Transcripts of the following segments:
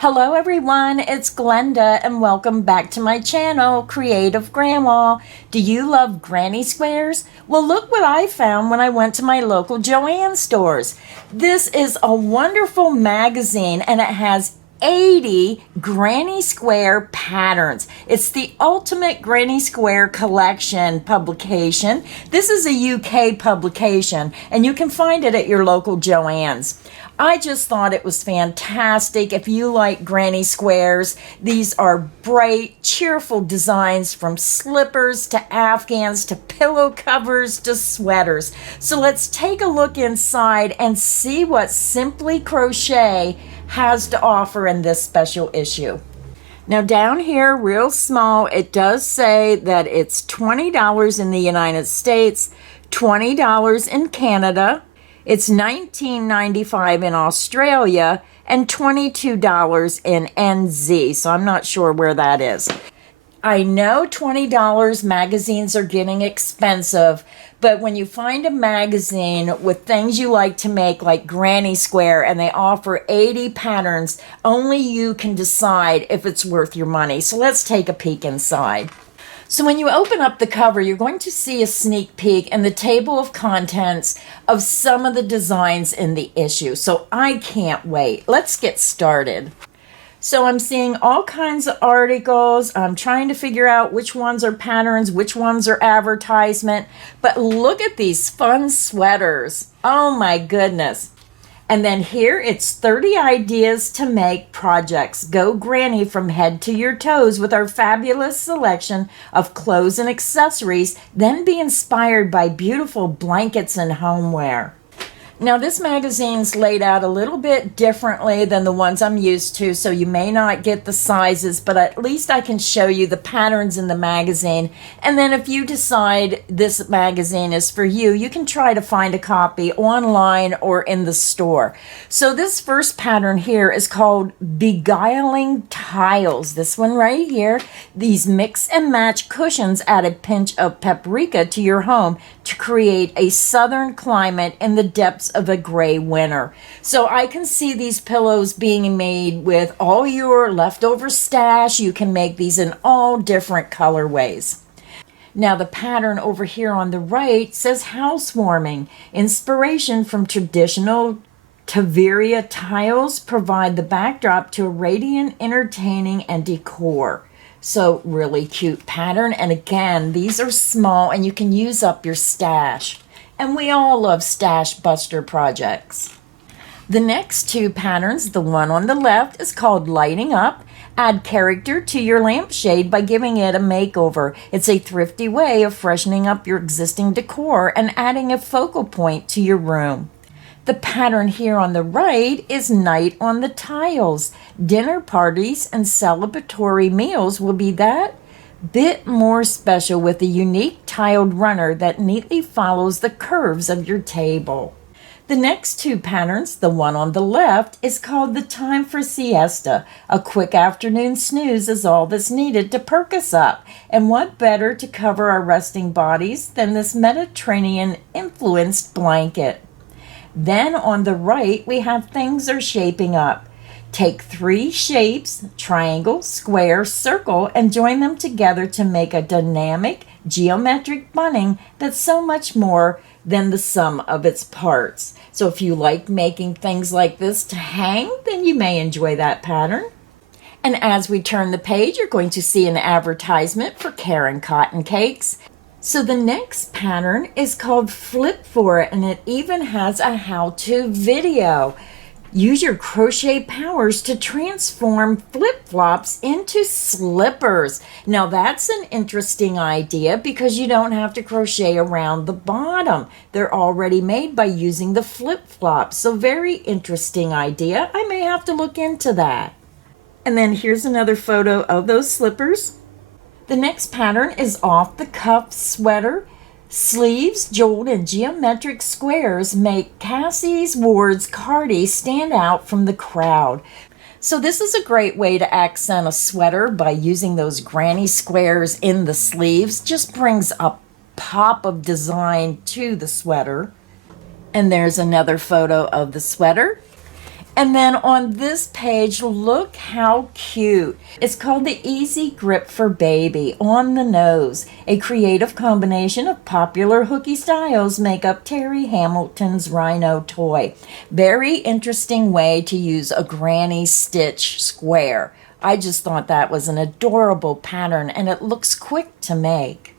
Hello everyone, it's Glenda and welcome back to my channel, Creative Grandma. Do you love granny squares? Well, look what I found when I went to my local Joann stores. This is a wonderful magazine and it has 80 granny square patterns. It's the ultimate granny square collection publication. This is a UK publication and you can find it at your local Joann's. I just thought it was fantastic. If you like granny squares, these are bright, cheerful designs from slippers to afghans to pillow covers to sweaters. So let's take a look inside and see what Simply Crochet has to offer in this special issue. Now down here, real small, it does say that it's $20 in the United States, $20 in Canada. It's $19.95 in Australia and $22 in NZ, so I'm not sure where that is. I know $20 magazines are getting expensive, but when you find a magazine with things you like to make, like Granny Square, and they offer 80 patterns, only you can decide if it's worth your money. So let's take a peek inside. So when you open up the cover, you're going to see a sneak peek and the table of contents of some of the designs in the issue. So I can't wait. Let's get started. So I'm seeing all kinds of articles. I'm trying to figure out which ones are patterns, which ones are advertisement. But look at these fun sweaters. Oh my goodness. And then here it's 30 ideas to make projects. Go granny from head to your toes with our fabulous selection of clothes and accessories. Then be inspired by beautiful blankets and homeware. Now this magazine's laid out a little bit differently than the ones I'm used to, so you may not get the sizes, but at least I can show you the patterns in the magazine. And then if you decide this magazine is for you, you can try to find a copy online or in the store. So this first pattern here is called Beguiling Tiles. This one right here. These mix and match cushions add a pinch of paprika to your home to create a southern climate in the depths of a gray winter. So I can see these pillows being made with all your leftover stash. You can make these in all different colorways. Now the pattern over here on the right says housewarming. Inspiration from traditional Taveria tiles provide the backdrop to a radiant, entertaining, and decor. So really cute pattern. And again, these are small and you can use up your stash. And we all love stash buster projects. The next two patterns, the one on the left is called Lighting Up. Add character to your lampshade by giving it a makeover. It's a thrifty way of freshening up your existing decor and adding a focal point to your room. The pattern here on the right is Night on the Tiles. Dinner parties and celebratory meals will be that bit more special with a unique tiled runner that neatly follows the curves of your table. The next two patterns, the one on the left, is called The Time for Siesta. A quick afternoon snooze is all that's needed to perk us up. And what better to cover our resting bodies than this Mediterranean-influenced blanket? Then on the right, we have Things Are Shaping Up. Take 3 shapes, triangle, square, circle, and join them together to make a dynamic, geometric bunting that's so much more than the sum of its parts. So if you like making things like this to hang, then you may enjoy that pattern. And as we turn the page, you're going to see an advertisement for Karen Cotton Cakes. So the next pattern is called Flip For It, and it even has a how-to video. Use your crochet powers to transform flip-flops into slippers. Now that's an interesting idea because you don't have to crochet around the bottom. They're already made by using the flip-flops. So very interesting idea. I may have to look into that. And then here's another photo of those slippers. The next pattern is Off the Cuff Sweater. Sleeves jeweled in geometric squares make Cassie's Ward's Cardi stand out from the crowd. So this is a great way to accent a sweater by using those granny squares in the sleeves. Just brings a pop of design to the sweater. And there's another photo of the sweater. And then on this page, look how cute. It's called the Easy Grip for Baby on the Nose. A creative combination of popular hooky styles make up Terry Hamilton's Rhino toy. Very interesting way to use a granny stitch square. I just thought that was an adorable pattern, and it looks quick to make.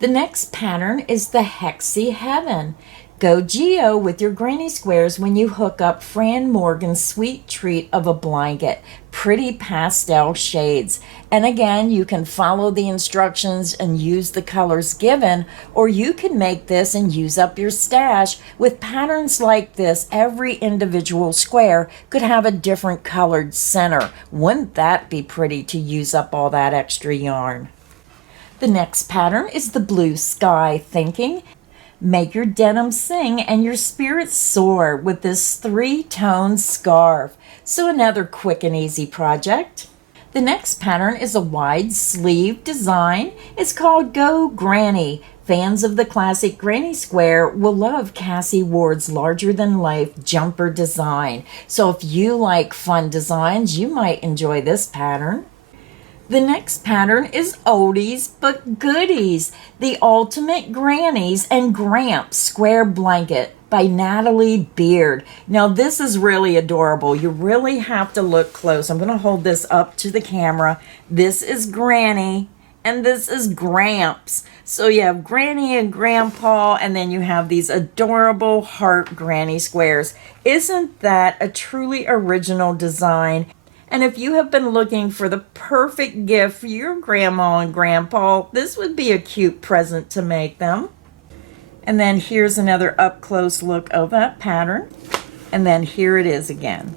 The next pattern is the Hexy Heaven. Go Geo with your granny squares when you hook up Fran Morgan's sweet treat of a blanket. Pretty pastel shades. And again, you can follow the instructions and use the colors given, or you can make this and use up your stash. With patterns like this, every individual square could have a different colored center. Wouldn't that be pretty to use up all that extra yarn? The next pattern is the Blue Sky Thinking. Make your denim sing and your spirits soar with this 3-tone scarf. So another quick and easy project. The next pattern is a wide sleeve design. It's called Go Granny. Fans of the classic granny square will love Cassie Ward's larger-than-life jumper design. So if you like fun designs, you might enjoy this pattern. The next pattern is Oldies But Goodies, the Ultimate Grannies and Gramps Square Blanket by Natalie Beard. Now this is really adorable. You really have to look close. I'm going to hold this up to the camera. This is Granny and this is Gramps. So you have Granny and Grandpa, and then you have these adorable heart granny squares. Isn't that a truly original design? And if you have been looking for the perfect gift for your grandma and grandpa, this would be a cute present to make them. And then here's another up-close look of that pattern. And then here it is again.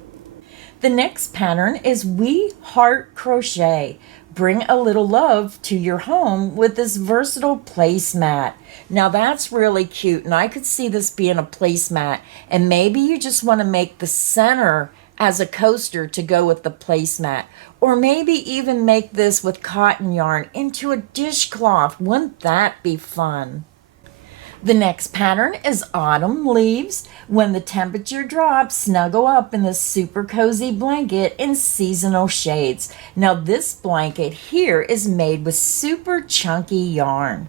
The next pattern is We Heart Crochet. Bring a little love to your home with this versatile placemat. Now that's really cute, and I could see this being a placemat. And maybe you just want to make the center as a coaster to go with the placemat. Or maybe even make this with cotton yarn into a dishcloth. Wouldn't that be fun? The next pattern is Autumn Leaves. When the temperature drops, snuggle up in this super cozy blanket in seasonal shades. Now this blanket here is made with super chunky yarn.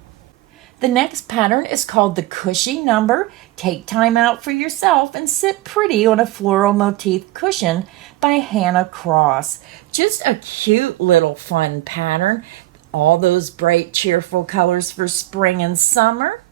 The next pattern is called the Cushy Number. Take time out for yourself and sit pretty on a floral motif cushion by Hannah Cross. Just a cute little fun pattern. All those bright, cheerful colors for spring and summer.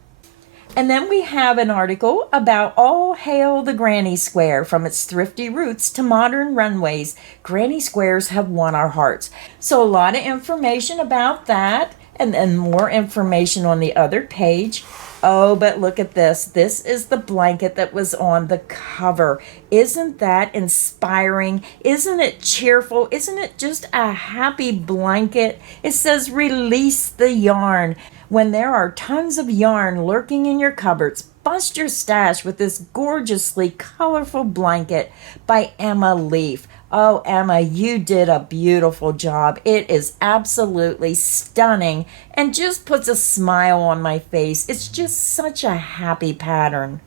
And then we have an article about All Hail the Granny Square. From its thrifty roots to modern runways, granny squares have won our hearts. So a lot of information about that. And then more information on the other page. Oh, but look at this. This is the blanket that was on the cover. Isn't that inspiring? Isn't it cheerful? Isn't it just a happy blanket? It says, release the yarn. When there are tons of yarn lurking in your cupboards, bust your stash with this gorgeously colorful blanket by Emma Leaf. Oh, Emma, you did a beautiful job. It is absolutely stunning and just puts a smile on my face. It's just such a happy pattern.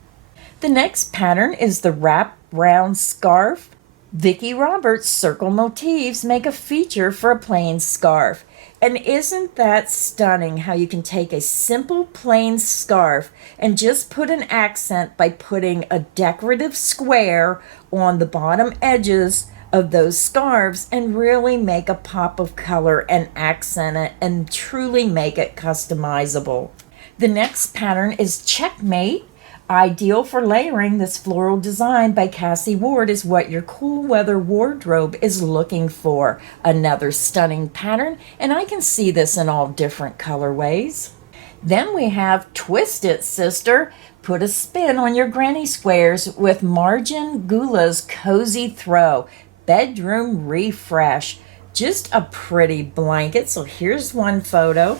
The next pattern is the Wrap Round Scarf. Vicki Roberts' circle motifs make a feature for a plain scarf. And isn't that stunning how you can take a simple plain scarf and just put an accent by putting a decorative square on the bottom edges of those scarves and really make a pop of color and accent it and truly make it customizable. The next pattern is Checkmate. Ideal for layering, this floral design by Cassie Ward is what your cool weather wardrobe is looking for. Another stunning pattern, and I can see this in all different colorways. Then we have Twist It, Sister. Put a spin on your granny squares with Margin Gula's Cozy Throw. Bedroom refresh. Just a pretty blanket. So here's one photo,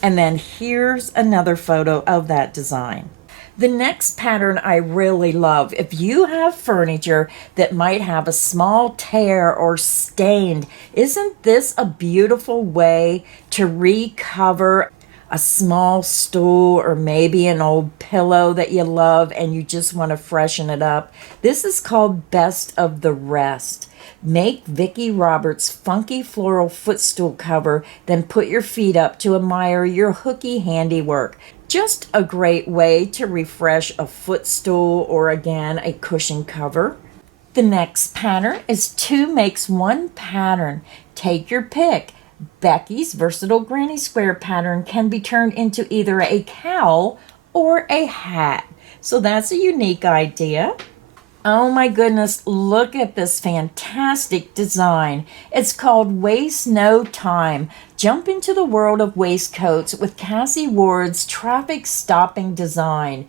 and then here's another photo of that design. The next pattern I really love. If you have furniture that might have a small tear or stained, isn't this a beautiful way to recover a small stool or maybe an old pillow that you love and you just want to freshen it up. This is called Best of the Rest. Make Vicki Roberts' funky floral footstool cover, then put your feet up to admire your hooky handiwork. Just a great way to refresh a footstool or again a cushion cover. The next pattern is 2 makes 1 pattern. Take your pick. Becky's versatile granny square pattern can be turned into either a cowl or a hat. So that's a unique idea. Oh my goodness, look at this fantastic design. It's called Waste No Time. Jump into the world of waistcoats with Cassie Ward's traffic stopping design.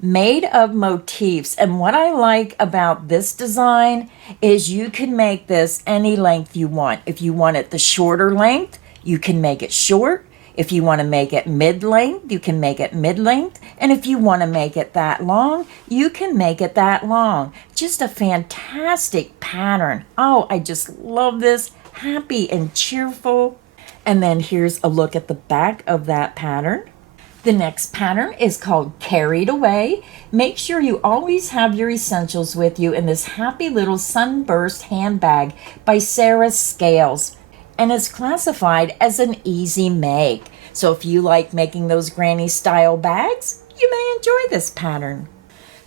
Made of motifs, and what I like about this design is you can make this any length you want. If you want it the shorter length, you can make it short. If you want to make it mid-length, you can make it mid-length. And if you want to make it that long, you can make it that long. Just a fantastic pattern. Oh, I just love this. Happy and cheerful. And then here's a look at the back of that pattern. The next pattern is called Carried Away. Make sure you always have your essentials with you in this happy little sunburst handbag by Sarah Scales. And it's classified as an easy make. So if you like making those granny style bags, you may enjoy this pattern.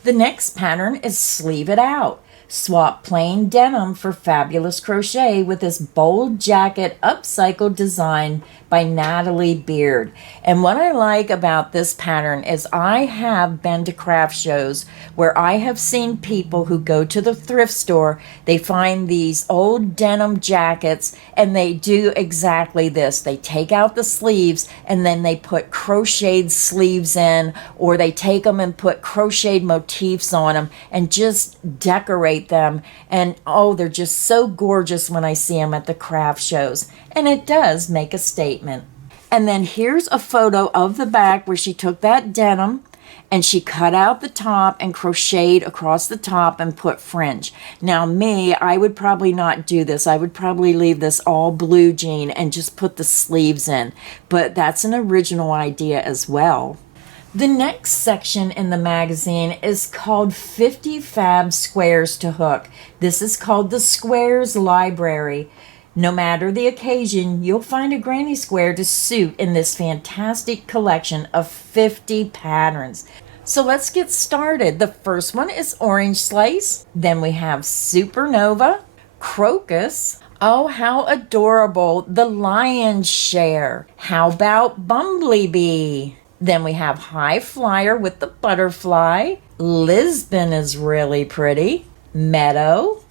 The next pattern is Sleeve It Out. Swap plain denim for fabulous crochet with this bold jacket upcycled design by Natalie Beard. And what I like about this pattern is I have been to craft shows where I have seen people who go to the thrift store, they find these old denim jackets and they do exactly this. They take out the sleeves and then they put crocheted sleeves in, or they take them and put crocheted motifs on them and just decorate them. And oh, they're just so gorgeous when I see them at the craft shows. And it does make a statement. And then here's a photo of the back where she took that denim and she cut out the top and crocheted across the top and put fringe. Now me, I would probably not do this. I would probably leave this all blue jean and just put the sleeves in. But that's an original idea as well. The next section in the magazine is called 50 Fab Squares to Hook. This is called the Squares Library. No matter the occasion, you'll find a granny square to suit in this fantastic collection of 50 patterns. So let's get started. The first one is Orange Slice. Then we have Supernova, Crocus. Oh, how adorable. The Lion's Share. How about Bumblebee? Then we have High Flyer with the butterfly. Lisbon is really pretty. Meadow.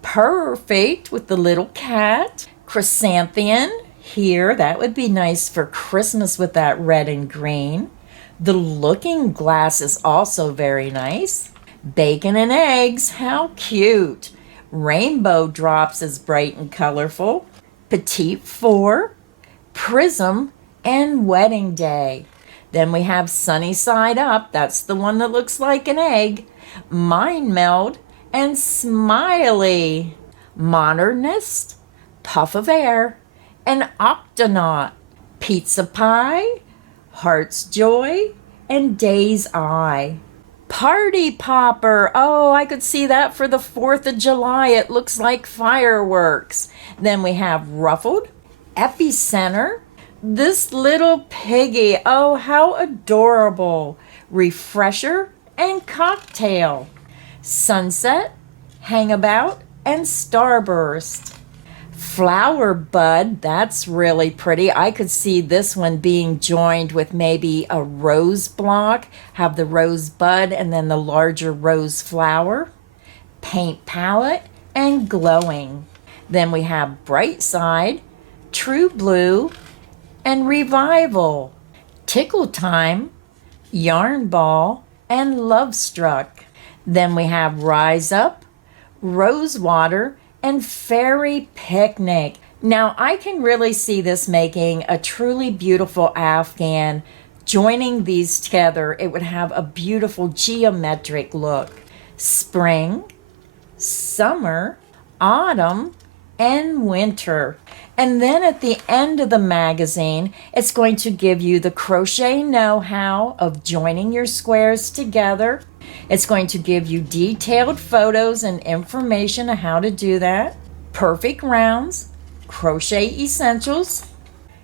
Perfect with the little cat. Chrysanthemum here. That would be nice for Christmas with that red and green. The Looking Glass is also very nice. Bacon and Eggs. How cute. Rainbow Drops is bright and colorful. Petite Four. Prism and Wedding Day. Then we have Sunny Side Up. That's the one that looks like an egg. Mind Meld and Smiley. Modernist, Puff of Air, and Octonaut. Pizza Pie, Heart's Joy, and Day's Eye. Party Popper. Oh, I could see that for the 4th of July. It looks like fireworks. Then we have Ruffled, Epicenter, this little piggy. Oh, how adorable. Refresher and Cocktail. Sunset, Hangabout, and Starburst. Flower Bud, that's really pretty. I could see this one being joined with maybe a rose block. Have the rose bud and then the larger rose flower. Paint Palette and Glowing. Then we have Bright Side, True Blue, and Revival. Tickle Time, Yarn Ball, and Love Struck. Then we have Rise Up, Rosewater, and Fairy Picnic. Now I can really see this making a truly beautiful Afghan. Joining these together, it would have a beautiful geometric look. Spring, Summer, Autumn, and winter. And then at the end of the magazine, it's going to give you the crochet know-how of joining your squares together. It's going to give you detailed photos and information on how to do that, perfect rounds, crochet essentials.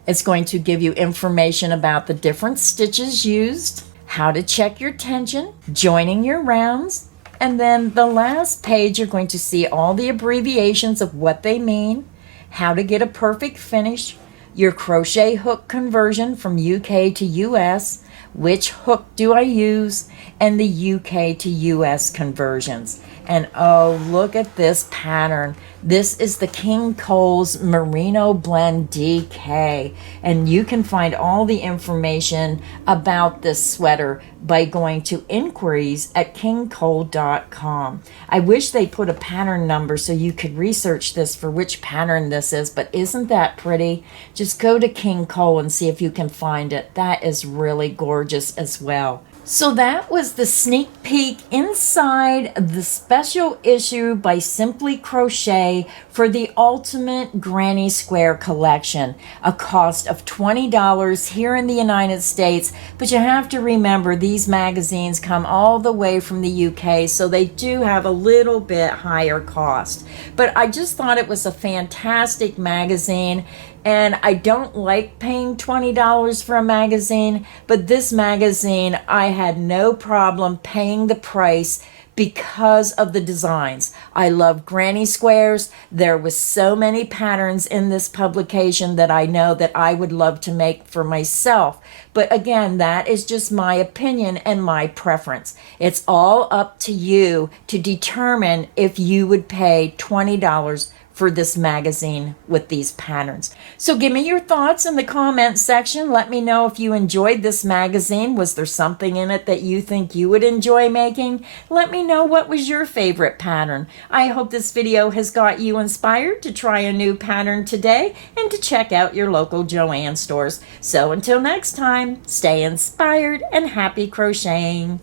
It's going to give you information about the different stitches used, how to check your tension, joining your rounds, and then the last page you're going to see all the abbreviations of what they mean, how to get a perfect finish, your crochet hook conversion from UK to US, which hook do I use, and the UK to US conversions. And oh, look at this pattern. This is the King Cole's Merino Blend DK. And you can find all the information about this sweater by going to inquiries at kingcole.com. I wish they put a pattern number so you could research this for which pattern this is, but isn't that pretty? Just go to King Cole and see if you can find it. That is really gorgeous as well. So that was the sneak peek inside the special issue by Simply Crochet for the Ultimate Granny Square Collection, a cost of $20 here in the United States. But you have to remember these magazines come all the way from the UK, so they do have a little bit higher cost. But I just thought it was a fantastic magazine. And I don't like paying $20 for a magazine, but this magazine, I had no problem paying the price because of the designs. I love granny squares. There was so many patterns in this publication that I know that I would love to make for myself. But again, that is just my opinion and my preference. It's all up to you to determine if you would pay $20 for this magazine with these patterns. So give me your thoughts in the comment section. Let me know if you enjoyed this magazine. Was there something in it that you think you would enjoy making? Let me know what was your favorite pattern. I hope this video has got you inspired to try a new pattern today and to check out your local Joann stores. So until next time, stay inspired and happy crocheting.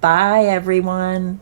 Bye everyone.